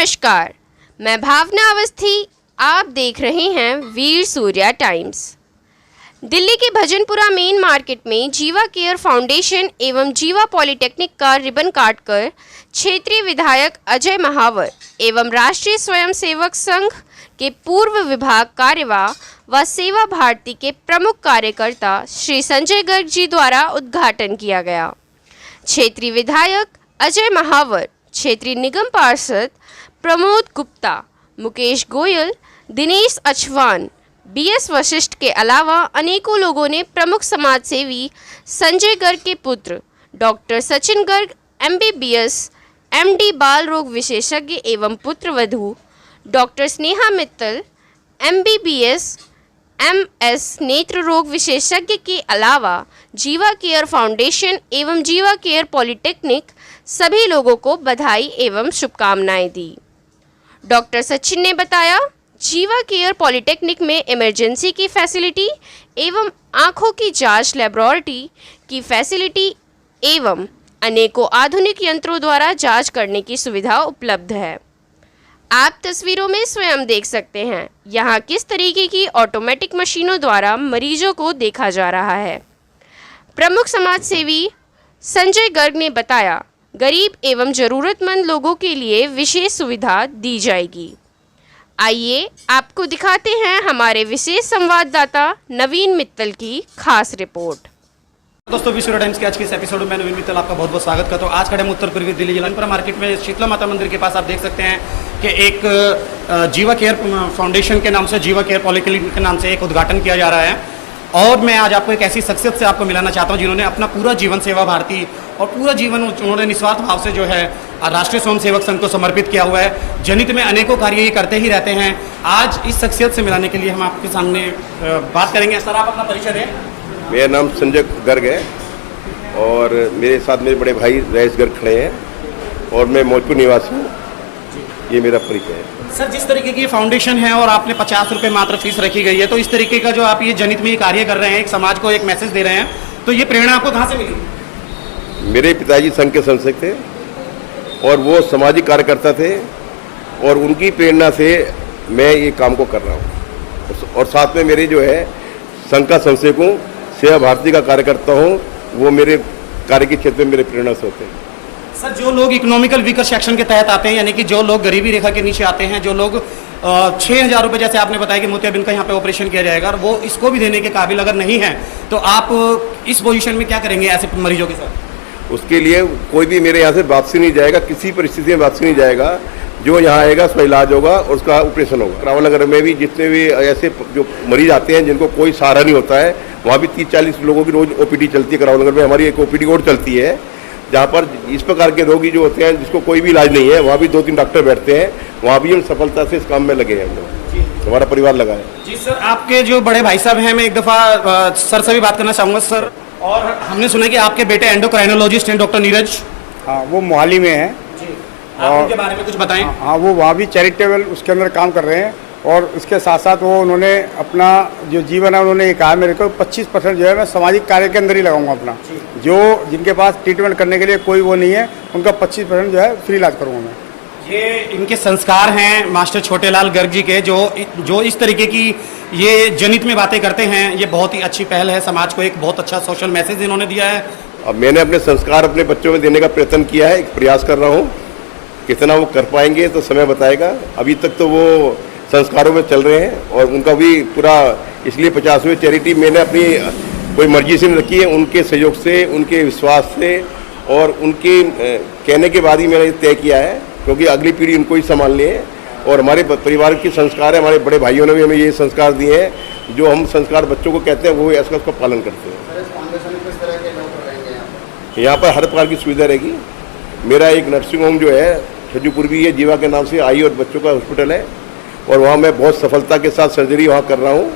नमस्कार, मैं भावना अवस्थी। आप देख रहे हैं वीर सूर्या टाइम्स। दिल्ली के भजनपुरा मेन मार्केट में जीवा केयर फाउंडेशन एवं जीवा पॉलिटेक्निक का रिबन काटकर क्षेत्रीय विधायक अजय महावर एवं राष्ट्रीय स्वयंसेवक संघ के पूर्व विभाग कार्यवाह व सेवा भारती के प्रमुख कार्यकर्ता श्री संजय गर्ग जी द्वारा उद्घाटन किया गया। क्षेत्रीय विधायक अजय महावर, क्षेत्रीय निगम पार्षद प्रमोद गुप्ता, मुकेश गोयल, दिनेश अचवान, बीएस वशिष्ठ के अलावा अनेकों लोगों ने प्रमुख समाजसेवी संजय गर्ग के पुत्र doctor Sachin Garg MBBS MD बाल रोग विशेषज्ञ एवं पुत्रवधू doctor Sneha Mittal MBBS MS नेत्र रोग विशेषज्ञ के अलावा जीवा केयर फाउंडेशन एवं जीवा केयर पॉलिटेक्निक सभी लोगों को बधाई एवं शुभकामनाएं दी। डॉक्टर सचिन ने बताया, जीवा केयर पॉलिटेक्निक में इमरजेंसी की फैसिलिटी एवं आँखों की जांच लैबोरेटरी की फैसिलिटी एवं अनेकों आधुनिक यंत्रों द्वारा जांच करने की सुविधा उपलब्ध है। आप तस्वीरों में स्वयं देख सकते हैं यहाँ किस तरीके की ऑटोमेटिक मशीनों द्वारा मरीजों को देखा जा रहा है। प्रमुख समाजसेवी संजय गर्ग ने बताया, गरीब एवं ज़रूरतमंद लोगों के लिए विशेष सुविधा दी जाएगी। आइए आपको दिखाते हैं हमारे विशेष संवाददाता नवीन मित्तल की खास रिपोर्ट। दोस्तों, वीर सूर्या टाइम्स के आज के इस एपिसोड में मैं नवीन मित्तल आपका बहुत बहुत स्वागत करता हूँ। आज खड़े हम उत्तर पूर्वी दिल्ली जलानपुरा मार्केट में शीतला माता मंदिर के पास। आप देख सकते हैं कि एक जीवा केयर फाउंडेशन के नाम से, जीवा केयर पॉलिक्लिनिक के नाम से एक उद्घाटन किया जा रहा है। और मैं आज आपको एक ऐसी शख्सियत से आपको मिलाना चाहता हूँ जिन्होंने अपना पूरा जीवन सेवा भारती और पूरा जीवन उन्होंने निस्वार्थ भाव से जो है राष्ट्रीय स्वयंसेवक संघ को समर्पित किया हुआ है। जनित में अनेकों कार्य ये करते ही रहते हैं। आज इस शख्सियत से मिलाने के लिए हम आपके सामने बात करेंगे। सर, आप अपना परिचय दें। मेरा नाम संजय गर्ग है और मेरे साथ मेरे बड़े भाई रईस गर्ग खड़े हैं और मैं मौजपुर निवासी हूँ। ये मेरा परिचय है। सर, जिस तरीके की फाउंडेशन है और आपने 50 रुपये मात्र फीस रखी गई है, तो इस तरीके का जो आप ये जनित में ये कार्य कर रहे हैं, एक समाज को एक मैसेज दे रहे हैं, तो ये प्रेरणा आपको कहाँ से मिली? मेरे पिताजी संघ के संसद थे और वो सामाजिक कार्यकर्ता थे और उनकी प्रेरणा से मैं ये काम को कर रहा हूँ। और साथ में मेरे जो है संघ का संसदक हूँ, सेवा भारती का कार्यकर्ता हूँ, वो मेरे कार्य के क्षेत्र में मेरे प्रेरणा से होते हैं। सर, जो लोग इकोनॉमिकल वीकर सेक्शन के तहत आते हैं, यानी कि जो लोग गरीबी रेखा के नीचे आते हैं, जो लोग 6,000 रुपये, जैसे आपने बताया कि मोतियाबिंद का यहाँ पे ऑपरेशन किया जाएगा, और वो इसको भी देने के काबिल अगर नहीं है, तो आप इस पोजीशन में क्या करेंगे ऐसे मरीजों के साथ? उसके लिए कोई भी मेरे यहाँ से वापसी नहीं जाएगा, किसी परिस्थिति में वापसी नहीं जाएगा। जो यहाँ आएगा उसका इलाज होगा और उसका ऑपरेशन होगा। करावल नगर में भी जितने भी ऐसे जो मरीज आते हैं जिनको कोई सहारा नहीं होता है, वहाँ भी 30-40 लोगों की रोज OPD चलती है। करावल नगर में हमारी एक OPD और चलती है, जहाँ पर इस प्रकार के रोगी जो होते हैं जिसको कोई भी इलाज नहीं है, वहाँ भी 2-3 डॉक्टर बैठते हैं। वहाँ भी हम सफलता से इस काम में लगे हैं। हम लोग, हमारा परिवार लगा है। जी सर, आपके जो बड़े भाई साहब हैं, मैं एक दफ़ा सर से भी बात करना चाहूँगा। सर, और हमने सुना कि आपके बेटे एंडोक्राइनोलॉजिस्ट हैं डॉक्टर नीरज। हाँ, वो मोहाली में है। आप उनके बारे में कुछ बताएं। हाँ, वो वहाँ भी चैरिटेबल उसके अंदर काम कर रहे हैं और इसके साथ साथ वो उन्होंने अपना जो जीवन है, उन्होंने ये कहा मेरे को 25% जो है मैं सामाजिक कार्य के अंदर ही लगाऊंगा अपना। जो जिनके पास ट्रीटमेंट करने के लिए कोई वो नहीं है, उनका 25% जो है फ्री इलाज करूँगा मैं। ये इनके संस्कार हैं मास्टर छोटेलाल गर्ग जी के, जो इस तरीके की ये जनित में बातें करते हैं। ये बहुत ही अच्छी पहल है, समाज को एक बहुत अच्छा सोशल मैसेज इन्होंने दिया है। अब मैंने अपने संस्कार अपने बच्चों में देने का प्रयत्न किया है, एक प्रयास कर रहा हूँ। कितना वो कर पाएंगे तो समय बताएगा। अभी तक तो वो संस्कारों में चल रहे हैं और उनका भी पूरा, इसलिए 50वें चैरिटी मैंने अपनी कोई मर्जी से नहीं रखी है, उनके सहयोग से, उनके विश्वास से और उनके कहने के बाद ही मैंने तय किया है, क्योंकि अगली पीढ़ी उनको ही संभालनी है। और हमारे परिवार के संस्कार है, हमारे बड़े भाइयों ने भी हमें ये संस्कार दिए हैं। जो हम संस्कार बच्चों को कहते हैं वो ऐसा उसका पालन करते हैं। यहाँ पर हर प्रकार की सुविधा रहेगी। मेरा एक नर्सिंग होम जो है छज्जूपुर भी है, जीवा के नाम से आई और बच्चों का हॉस्पिटल है, और वहाँ मैं बहुत सफलता के साथ सर्जरी वहाँ कर रहा हूँ।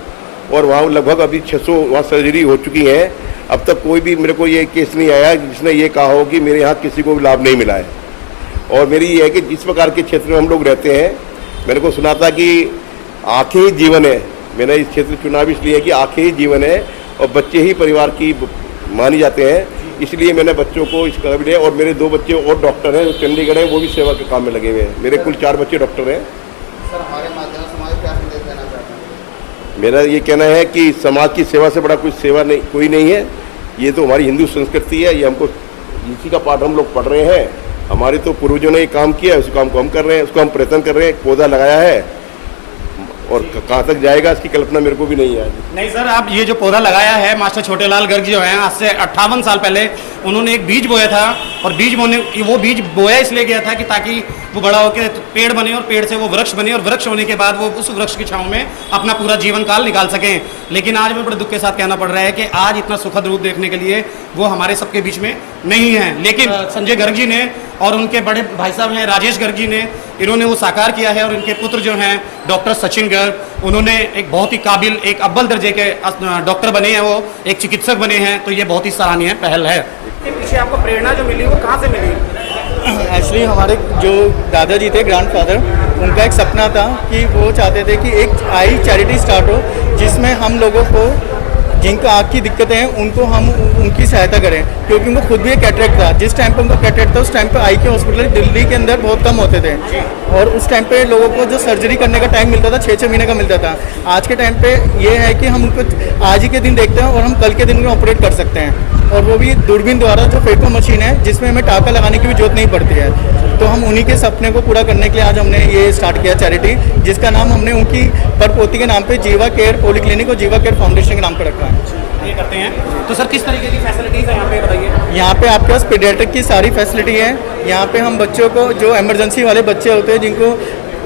और वहाँ लगभग अभी 600 वहाँ सर्जरी हो चुकी है। अब तक कोई भी मेरे को ये केस नहीं आया जिसने ये कहा हो कि मेरे यहाँ किसी को भी लाभ नहीं मिला है। और मेरी ये है कि जिस प्रकार के क्षेत्र में हम लोग रहते हैं, मेरे को सुना था कि आँखें ही जीवन है। मैंने इस क्षेत्र चुनाव इसलिए है कि आँखें ही जीवन है और बच्चे ही परिवार की मानी जाते हैं। इसलिए मैंने बच्चों को इस काबिल है। और मेरे 2 बच्चे और डॉक्टर हैं जो चंडीगढ़ हैं, वो भी सेवा के काम में लगे हुए हैं। मेरे कुल 4 बच्चे डॉक्टर हैं। सर, हमारे माध्यम से समाज को क्या संदेश देना चाहते हैं? मेरा ये कहना है कि समाज की सेवा से बड़ा कोई सेवा नहीं, कोई नहीं है। ये तो हमारी हिंदू संस्कृति है, ये हमको इसी का पाठ हम लोग पढ़ रहे हैं। हमारे तो पूर्वजों ने ये काम किया, उस काम को हम कर रहे हैं, उसको हम प्रयत्न कर रहे हैं। पौधा लगाया है और कहाँ तक जाएगा इसकी कल्पना मेरे को भी नहीं है। नहीं सर, आप ये जो पौधा लगाया है, मास्टर छोटेलाल गर्ग जो हैं, आज से 58 साल पहले उन्होंने एक बीज बोया था। और वो बीज बोया इसलिए गया था कि ताकि वो बड़ा होकर पेड़ बने और पेड़ से वो वृक्ष बने और वृक्ष होने के बाद वो उस वृक्ष की छांव में अपना पूरा जीवन काल निकाल सकें। लेकिन आज में बड़े दुख के साथ कहना पड़ रहा है कि आज इतना सुखद रूप देखने के लिए वो हमारे सबके बीच में नहीं है। लेकिन संजय गर्ग जी ने और उनके बड़े भाई साहब हैं राजेश गर्ग जी ने, इन्होंने वो साकार किया है। और इनके पुत्र जो हैं डॉक्टर सचिन गर्ग, उन्होंने एक बहुत ही काबिल, एक अव्वल दर्जे के डॉक्टर बने हैं, वो एक चिकित्सक बने हैं। तो ये बहुत ही सराहनीय पहल है। इसके पीछे आपको प्रेरणा जो मिली वो कहाँ से मिली? एक्चुअली हमारे जो दादाजी थे, ग्रैंडफादर, उनका एक सपना था कि वो चाहते थे कि एक आई चैरिटी स्टार्ट हो जिसमें हम लोगों को जिनका आँख की दिक्कतें हैं उनको हम उनकी सहायता करें। क्योंकि उनको खुद भी एक कैटरेक्ट था। जिस टाइम पे उनका कैटरेक्ट था उस टाइम पे आई के हॉस्पिटल दिल्ली के अंदर बहुत कम होते थे। और उस टाइम पे लोगों को जो सर्जरी करने का टाइम मिलता था 6-6 महीने का मिलता था। आज के टाइम पे ये है कि हम उनको आज ही के दिन देखते हैं और हम कल के दिन में ऑपरेट कर सकते हैं। और वो भी दूरबीन द्वारा, जो फेको मशीन है जिसमें हमें टाँका लगाने की भी जरूरत नहीं पड़ती है। तो हम उन्हीं के सपने को पूरा करने के लिए आज हमने ये स्टार्ट किया चैरिटी, जिसका नाम हमने उनकी परपोती के नाम पे जीवा केयर पॉलीक्लिनिक और जीवा केयर फाउंडेशन के नाम पर रखा है। ये करते हैं। तो सर किस तरीके की फैसिलिटीज़ है यहाँ पे, बताइए। यहाँ पे आपके पास पीडियाट्रिक की सारी फैसिलिटी है। यहाँ पे हम बच्चों को, जो इमरजेंसी वाले बच्चे होते हैं जिनको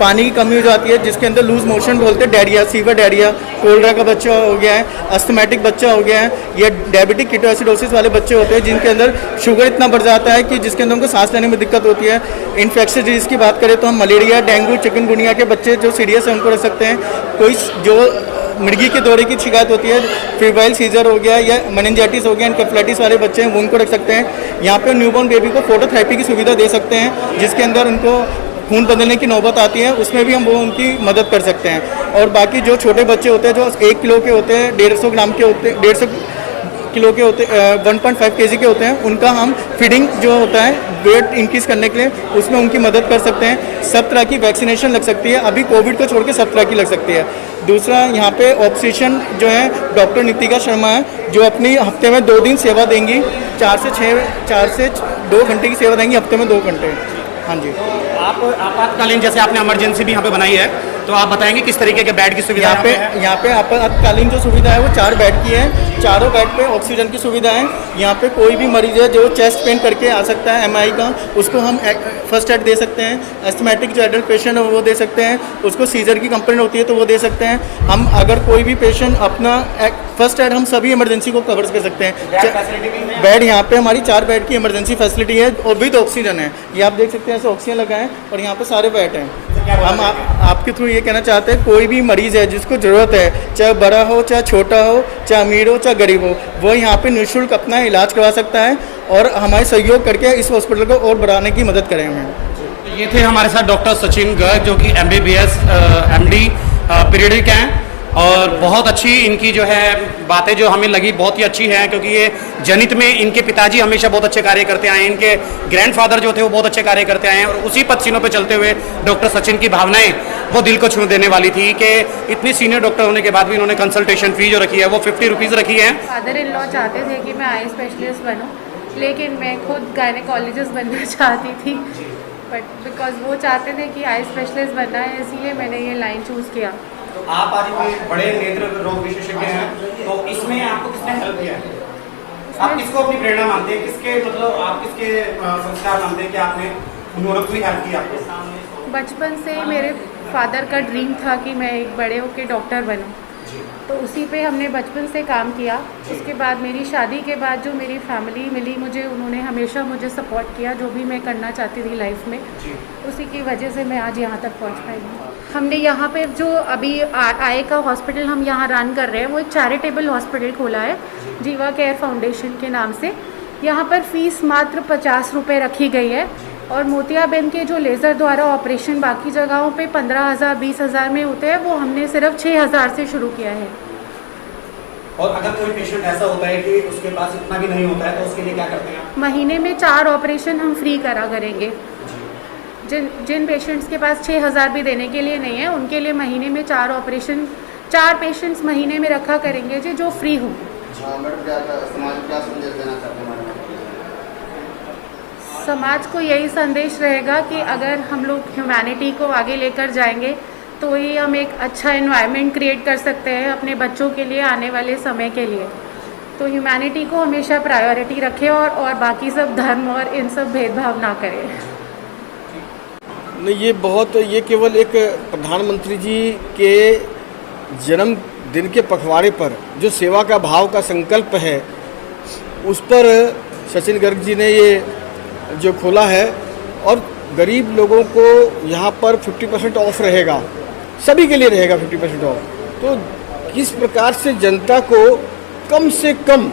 पानी की कमी हो जाती है, जिसके अंदर लूज मोशन बोलते हैं, डायरिया, फीवर डायरिया, कोलरा का बच्चा हो गया है, अस्थमेटिक बच्चा हो गया है, या डायबिटिक कीटोएसिडोसिस वाले बच्चे होते हैं जिनके अंदर शुगर इतना बढ़ जाता है कि जिसके अंदर उनको सांस लेने में दिक्कत होती है। इन्फेक्शियस डिजीज़ की बात करें तो हम मलेरिया, डेंगू, चिकनगुनिया के बच्चे जो सीरियस है उनको रख सकते हैं। कोई जो मिर्गी के दौरे की शिकायत होती है, फीवाइल सीजर हो गया या मेनिंजाइटिस हो गया, एन्केफेलाइटिस वाले बच्चे हैं वो उनको रख सकते हैं। यहाँ पे न्यूबॉर्न बेबी को फोटोथेरेपी की सुविधा दे सकते हैं, जिसके अंदर उनको खून बदलने की नौबत आती है, उसमें भी हम वो उनकी मदद कर सकते हैं। और बाकी जो छोटे बच्चे होते हैं जो 1 किलो के होते हैं, 150 ग्राम के होते हैं, 150 किलो के होते 1.5 kg के होते हैं, उनका हम फीडिंग जो होता है वेट इंक्रीज करने के लिए उसमें उनकी मदद कर सकते हैं। सब तरह की वैक्सीनेशन लग सकती है, अभी कोविड को छोड़ के सब तरह की लग सकती है। दूसरा, यहाँ पे ऑब्स्टेट्रिशियन जो है डॉक्टर नितिका शर्मा है, जो अपनी हफ्ते में 2 दिन सेवा देंगी। 4 से 2 घंटे की सेवा देंगी, हफ्ते में 2 घंटे। हाँ जी। आप आपातकालीन, जैसे आपने इमरजेंसी भी यहाँ पे बनाई है, तो आप बताएंगे किस तरीके के बेड की सुविधा यहाँ पे आपातकालीन जो सुविधा है वो 4 बेड की है। चारों बेड पे ऑक्सीजन की सुविधा है। यहाँ पे कोई भी मरीज है जो चेस्ट पेन करके आ सकता है MI का, उसको हम फर्स्ट एड दे सकते हैं। एस्थमेटिक जो एडल्ट पेशेंट है वो दे सकते हैं। उसको सीजर की कंप्लेंट होती है तो वो दे सकते हैं। हम अगर कोई भी पेशेंट अपना फर्स्ट एड, हम सभी इमरजेंसी को कवर कर सकते हैं। बेड यहाँ पे हमारी 4 बेड की इमरजेंसी फैसिलिटी है और विद ऑक्सीजन है। ये आप देख सकते हैं, ऐसे ऑक्सीजन लगा है और यहाँ पे सारे बेड हैं। हम आपके थ्रू ये कहना चाहते हैं, कोई भी मरीज़ है जिसको ज़रूरत है, चाहे बड़ा हो, चाहे छोटा हो, चाहे अमीर हो, चाहे गरीब हो, वो यहाँ पे निःशुल्क अपना इलाज करवा सकता है और हमारे सहयोग करके इस हॉस्पिटल को और बढ़ाने की मदद करें हमें। ये थे हमारे साथ डॉक्टर सचिन गर्ग, जो कि MBBS MD पीरियडिक हैं। और बहुत अच्छी इनकी जो है बातें जो हमें लगी बहुत ही अच्छी है, क्योंकि ये जनित में इनके पिताजी हमेशा बहुत अच्छे कार्य करते आए हैं, इनके ग्रैंडफादर जो थे वो बहुत अच्छे कार्य करते आए हैं। और उसी पदचिन्हों पे चलते हुए डॉक्टर सचिन की भावनाएं वो दिल को छू देने वाली थी कि इतनी सीनियर डॉक्टर होने के बाद भी इन्होंने कंसल्टेशन फी जो रखी है वो 50 रुपीज़ रखी है। फादर इन लॉ चाहते थे कि मैं आई स्पेशलिस्ट बनूं, लेकिन मैं खुद गायनेकोलॉजिस्ट बनना चाहती थी, बट बिकॉज वो चाहते थे कि आई स्पेशलिस्ट बनना है, इसीलिए मैंने ये लाइन चूज़ किया। आप आज एक बड़े नेत्र रोग विशेषज्ञ हैं, तो इसमें आपको किसने हेल्प किया है? आप किसको अपनी प्रेरणा मानते हैं, किसके मतलब आप किसके संस्कार मानते हैं कि आपने उन्होंने कोई हेल्प की आपको? बचपन से मेरे फादर का ड्रीम था कि मैं एक बड़े होकर डॉक्टर बनूं, तो उसी पे हमने बचपन से काम किया। उसके बाद मेरी शादी के बाद जो मेरी फैमिली मिली मुझे, उन्होंने हमेशा मुझे सपोर्ट किया जो भी मैं करना चाहती थी लाइफ में, उसी की वजह से मैं आज यहाँ तक पहुँच पाई हूँ। हमने यहाँ पे जो अभी आय का हॉस्पिटल हम यहाँ रन कर रहे हैं, वो एक चैरिटेबल हॉस्पिटल खोला है जीवा केयर फाउंडेशन के नाम से। यहाँ पर फीस मात्र 50 रुपये रखी गई है और मोतियाबिंद के जो लेज़र द्वारा ऑपरेशन बाकी जगहों पे 15,000 20,000 में होते हैं, वो हमने सिर्फ 6,000 से शुरू किया है। और अगर कोई पेशेंट ऐसा होता है कि उसके पास इतना भी नहीं होता है तो उसके लिए क्या करते हैं आप? महीने में 4 ऑपरेशन हम फ्री करा करेंगे। जिन पेशेंट्स के पास 6,000 भी देने के लिए नहीं है, उनके लिए महीने में 4 ऑपरेशन, 4 पेशेंट्स महीने में रखा करेंगे जो फ्री हों। मैडम क्या समाज को क्या संदेश देना चाहते हैं मैडम? समाज को यही संदेश रहेगा कि अगर हम लोग ह्यूमैनिटी को आगे लेकर जाएंगे तो ही हम एक अच्छा एनवायरनमेंट क्रिएट कर सकते हैं अपने बच्चों के लिए, आने वाले समय के लिए। तो ह्यूमैनिटी को हमेशा प्रायोरिटी रखें और बाकी सब धर्म और इन सब भेदभाव ना करें। नहीं, ये केवल एक प्रधानमंत्री जी के जन्मदिन के पखवाड़े पर जो सेवा का भाव का संकल्प है, उस पर सचिन गर्ग जी ने ये जो खोला है और गरीब लोगों को यहाँ पर 50% ऑफ रहेगा, सभी के लिए रहेगा 50% ऑफ। तो किस प्रकार से जनता को कम से कम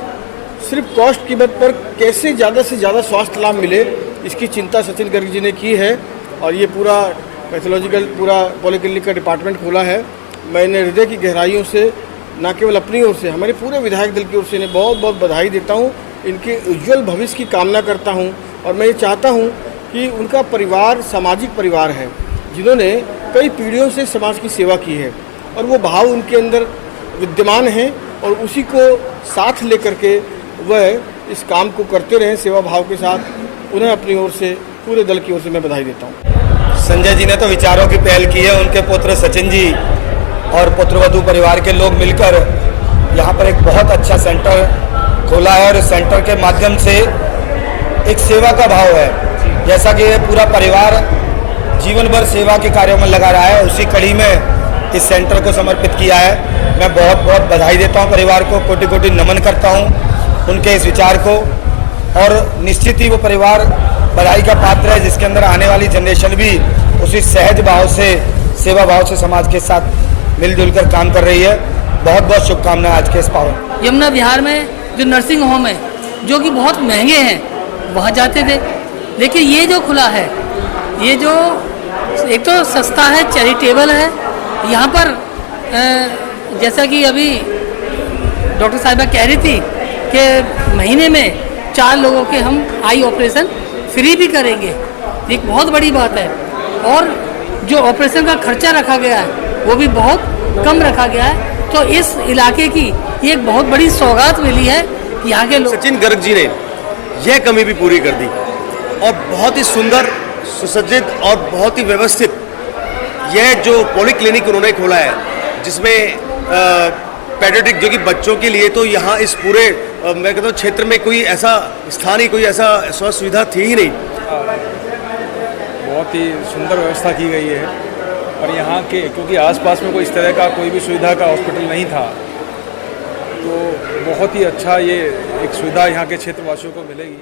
सिर्फ कॉस्ट कीमत पर कैसे ज़्यादा से ज़्यादा स्वास्थ्य लाभ मिले, इसकी चिंता सचिन गर्ग जी ने की है। और ये पूरा पैथोलॉजिकल पूरा पॉलीक्लिनिक का डिपार्टमेंट खोला है। मैंने हृदय की गहराइयों से, न केवल अपनी ओर से, हमारे पूरे विधायक दल की ओर से इन्हें बहुत बहुत बधाई देता हूँ। इनके उज्जवल भविष्य की कामना करता हूँ और मैं ये चाहता हूँ कि उनका परिवार सामाजिक परिवार है, जिन्होंने कई पीढ़ियों से समाज की सेवा की है और वो भाव उनके अंदर विद्यमान है और उसी को साथ लेकर के वह इस काम को करते रहें सेवा भाव के साथ। उन्हें अपनी ओर से, पूरे दल की ओर से मैं बधाई देता हूँ। संजय जी ने तो विचारों की पहल की है। उनके पुत्र सचिन जी और पुत्रवधू परिवार के लोग मिलकर यहाँ पर एक बहुत अच्छा सेंटर खोला है और इस सेंटर के माध्यम से एक सेवा का भाव है। जैसा कि ये पूरा परिवार जीवन भर सेवा के कार्यों में लगा रहा है, उसी कड़ी में इस सेंटर को समर्पित किया है। मैं बहुत बहुत बधाई देता हूँ परिवार को, कोटि कोटि नमन करता हूँ उनके इस विचार को। और निश्चित ही वो परिवार बधाई का पात्र है, जिसके अंदर आने वाली जनरेशन भी उसी सहज भाव से, सेवा भाव से समाज के साथ मिलजुल कर काम कर रही है। बहुत बहुत शुभकामनाएं आज के इस पावन यमुना विहार में जो नर्सिंग होम है, जो कि बहुत महंगे हैं, वहाँ जाते थे। लेकिन ये जो खुला है, ये जो एक तो सस्ता है, चैरिटेबल है। यहाँ पर जैसा कि अभी डॉक्टर साहिबा कह रही थी कि महीने में 4 लोगों के हम आई ऑपरेशन फ्री भी करेंगे, एक बहुत बड़ी बात है। और जो ऑपरेशन का खर्चा रखा गया है वो भी बहुत कम रखा गया है। तो इस इलाके की ये एक बहुत बड़ी सौगात मिली है कि यहाँ के लोग। सचिन गर्ग जी ने यह कमी भी पूरी कर दी और बहुत ही सुंदर, सुसज्जित और बहुत ही व्यवस्थित यह जो पॉलीक्लिनिक उन्होंने खोला है, जिसमें पेडियाट्रिक जो कि बच्चों के लिए, तो यहाँ इस पूरे मैं कहता हूँ क्षेत्र में कोई ऐसा स्थान ही, कोई ऐसा स्वास्थ्य सुविधा थी ही नहीं। बहुत ही सुंदर व्यवस्था की गई है और यहाँ के, क्योंकि आसपास में कोई इस तरह का कोई भी सुविधा का हॉस्पिटल नहीं था, तो बहुत ही अच्छा ये एक सुविधा यहाँ के क्षेत्रवासियों को मिलेगी।